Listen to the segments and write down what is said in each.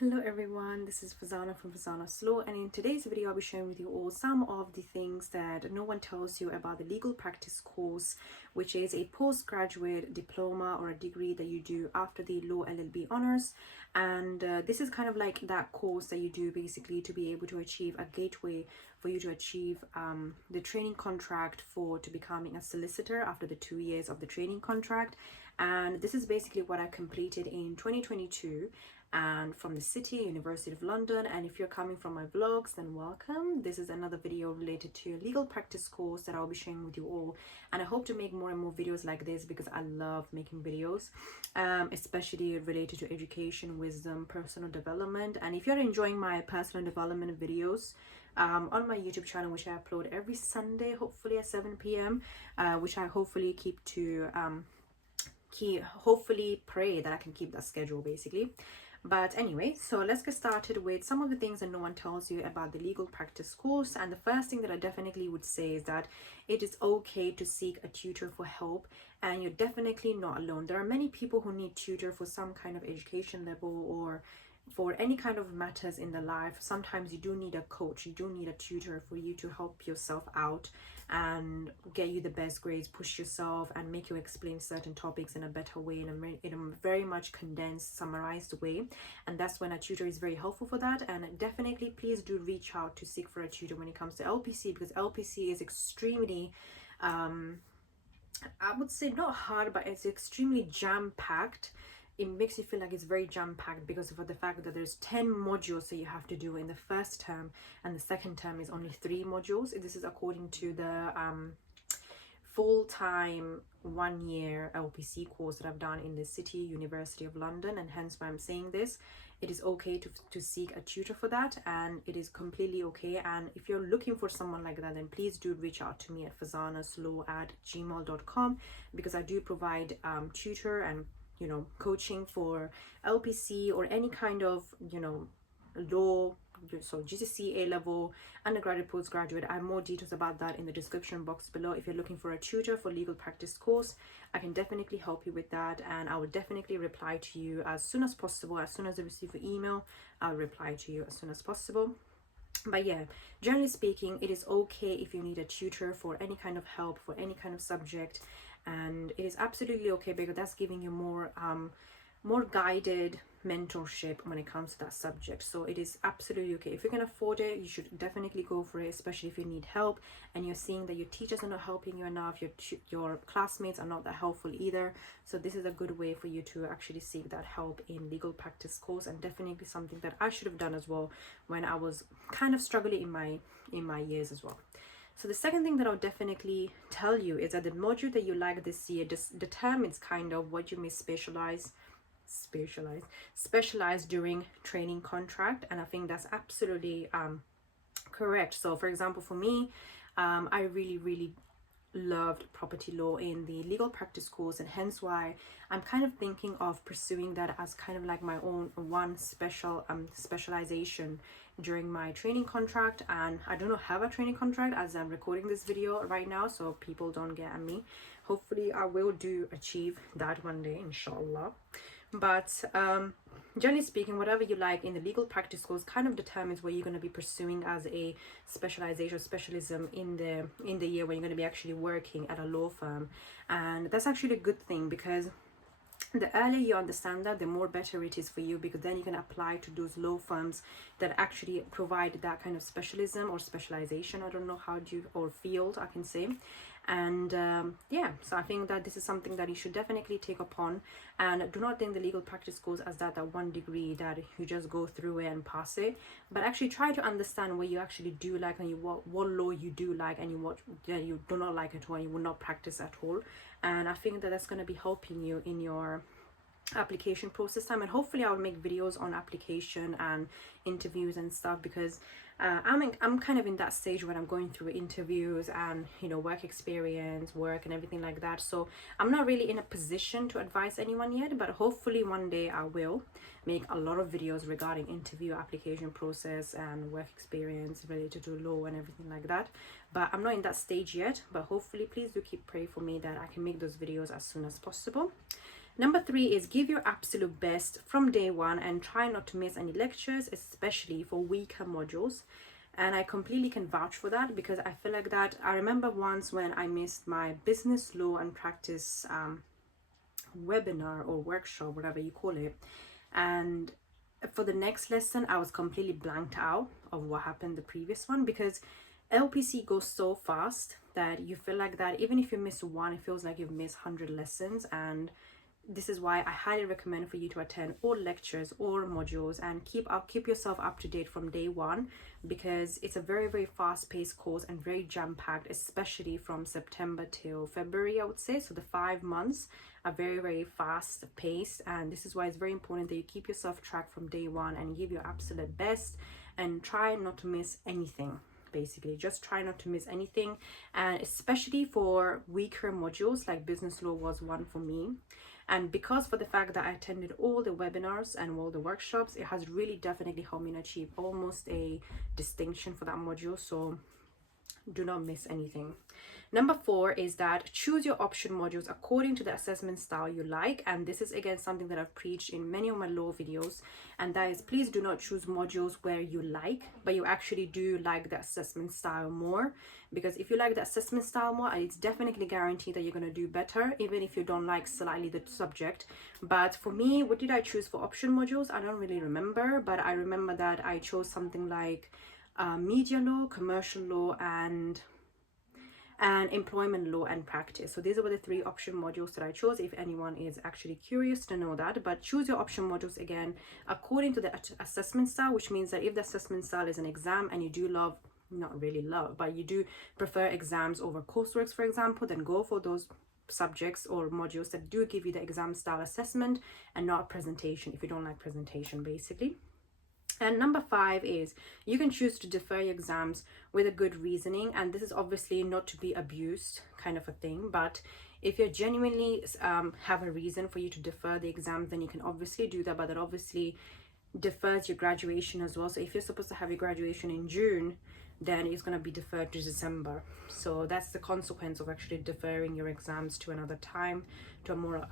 Hello everyone, this is Farzana from farzanaslaw, and in today's video I'll be sharing with you all some of the things that no one tells you about the legal practice course, which is a postgraduate diploma or a degree that you do after the Law LLB Honours. And this is kind of like that course that you do basically to be able to achieve a gateway for you to achieve the training contract to becoming a solicitor after the 2 years of the training contract. And this is basically what I completed in 2022 and from the University of London. And if you're coming from my vlogs, then welcome. This is another video related to a legal practice course that I'll be sharing with you all, and I hope to make more and more videos like this because I love making videos, especially related to education, wisdom, personal development. And if you're enjoying my personal development videos on my YouTube channel, which I upload every Sunday hopefully at 7 p.m, which I hopefully keep to hopefully pray that I can keep that schedule basically. But anyway, so let's get started with some of the things that no one tells you about the legal practice course. And the first thing that I definitely would say is that it is okay to seek a tutor for help, and you're definitely not alone. There are many people who need tutor for some kind of education level or for any kind of matters in their life. Sometimes you do need a coach, you do need a tutor for you to help yourself out and get you the best grades, push yourself and make you explain certain topics in a better way, in a very much condensed, summarized way. And that's when a tutor is very helpful for that. And definitely please do reach out to seek for a tutor when it comes to LPC, because LPC is extremely I would say not hard, but it's extremely jam-packed. It makes you feel like it's very jam-packed because of the fact that there's 10 modules that you have to do in the first term, and the second term is only 3 modules. This is according to the full-time 1-year LPC course that I've done in the University of London, and hence why I'm saying this. It is okay to seek a tutor for that, and it is completely okay. And if you're looking for someone like that, then please do reach out to me at farzanaslaw@gmail.com, because I do provide tutor and coaching for LPC or any kind of law, so GCSE, A level, undergraduate, postgraduate. I have more details about that in the description box below. If you're looking for a tutor for legal practice course, I can definitely help you with that, and I will definitely reply to you as soon as possible. As soon as I receive your email, I'll reply to you as soon as possible. But yeah, generally speaking, it is okay if you need a tutor for any kind of help, for any kind of subject, and it is absolutely okay because that's giving you more guided mentorship when it comes to that subject. So it is absolutely okay. If you can afford it, you should definitely go for it, especially if you need help and you're seeing that your teachers are not helping you enough, your classmates are not that helpful either. So this is a good way for you to actually seek that help in legal practice course, and definitely something that I should have done as well when I was kind of struggling in my years as well. So the second thing that I'll definitely tell you is that the module that you like this year determines kind of what you may specialize during training contract. And I think that's absolutely correct. So for example, for me, I really loved property law in the legal practice course, and hence why I'm kind of thinking of pursuing that as kind of like my own one specialization during my training contract. And I do not have a training contract as I'm recording this video right now, so people don't get at me. Hopefully I will achieve that one day, inshallah. But generally speaking, whatever you like in the legal practice course kind of determines what you're going to be pursuing as a specialization or specialism in the year when you're going to be actually working at a law firm. And that's actually a good thing, because the earlier you understand that, the more better it is for you, because then you can apply to those law firms that actually provide that kind of specialism or specialization, I don't know how or field I can say. And yeah, so I think that this is something that you should definitely take upon, and do not think the legal practice course as that one degree that you just go through it and pass it, but actually try to understand what you actually do like, and what law you do like, and what you do not like at all, and you will not practice at all. And I think that that's going to be helping you in your application process time. And hopefully I'll make videos on application and interviews and stuff, because I'm kind of in that stage when I'm going through interviews and work experience, work and everything like that. So I'm not really in a position to advise anyone yet, but hopefully one day I will make a lot of videos regarding interview, application process and work experience related to law and everything like that. But I'm not in that stage yet, but hopefully please do keep praying for me that I can make those videos as soon as possible. Number 3 is give your absolute best from day one and try not to miss any lectures, especially for weaker modules. And I completely can vouch for that, because I feel like that. I remember once when I missed my business law and practice webinar or workshop, whatever you call it, and for the next lesson I was completely blanked out of what happened the previous one, because LPC goes so fast that you feel like that even if you miss one, it feels like you've missed 100 lessons. And this is why I highly recommend for you to attend all lectures or modules and keep yourself up to date from day one, because it's a very, very fast-paced course and very jam-packed, especially from September till February, I would say. So the 5 months are very, very fast-paced, and this is why it's very important that you keep yourself track from day one and give your absolute best and try not to miss anything. Basically, just try not to miss anything, and especially for weaker modules like business law was one for me. And because for the fact that I attended all the webinars and all the workshops, it has really definitely helped me achieve almost a distinction for that module. So do not miss anything. Number 4 is that choose your option modules according to the assessment style you like. And this is again something that I've preached in many of my law videos, and that is, please do not choose modules where you like but you actually do like the assessment style more, because if you like the assessment style more, it's definitely guaranteed that you're going to do better even if you don't like slightly the subject. But for me, what did I choose for option modules? I don't really remember, but I remember that I chose something like media law, commercial law, and employment law and practice. So these were the 3 option modules that I chose, if anyone is actually curious to know that. But choose your option modules again according to the assessment style, which means that if the assessment style is an exam and you do love, not really love, but you do prefer exams over courseworks, for example, then go for those subjects or modules that do give you the exam style assessment and not presentation, if you don't like presentation, basically. And number 5 is you can choose to defer your exams with a good reasoning. And this is obviously not to be abused kind of a thing, but if you genuinely have a reason for you to defer the exams, then you can obviously do that, but that obviously defers your graduation as well. So if you're supposed to have your graduation in June, then it's going to be deferred to December. So that's the consequence of actually deferring your exams to another time, to a more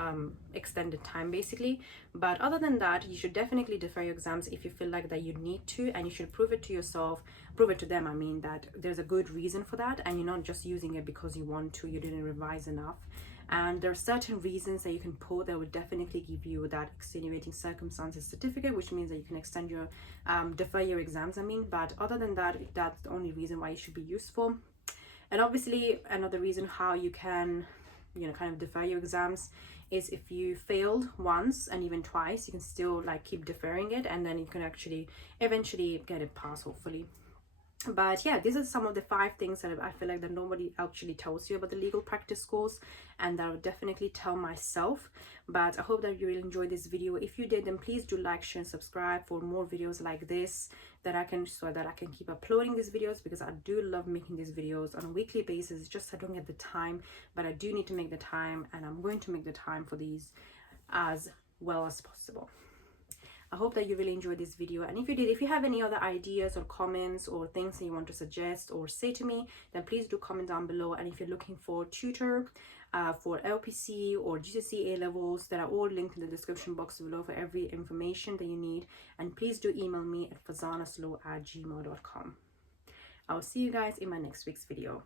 extended time, basically. But other than that, you should definitely defer your exams if you feel like that you need to, and you should prove it to yourself, prove it to them, I mean, that there's a good reason for that, and you're not just using it because you want to, you didn't revise enough. And there are certain reasons that you can put that would definitely give you that extenuating circumstances certificate, which means that you can extend your defer your exams, I mean. But other than that, that's the only reason why it should be useful. And obviously another reason how you can, you know, kind of defer your exams is if you failed once and even twice, you can still like keep deferring it, and then you can actually eventually get it passed, hopefully. But yeah, these are some of the 5 things that I feel like that nobody actually tells you about the legal practice course, and that I would definitely tell myself. But I hope that you really enjoyed this video. If you did, then please do like, share, and subscribe for more videos like this, that I can keep uploading these videos, because I do love making these videos on a weekly basis. It's just I don't get the time, but I do need to make the time, and I'm going to make the time for these as well as possible. I hope that you really enjoyed this video, and if you did, if you have any other ideas or comments or things that you want to suggest or say to me, then please do comment down below. And if you're looking for tutor for LPC or GCSE A levels, that are all linked in the description box below for every information that you need. And please do email me at farzanaslaw@gmail.com. I will see you guys in my next week's video.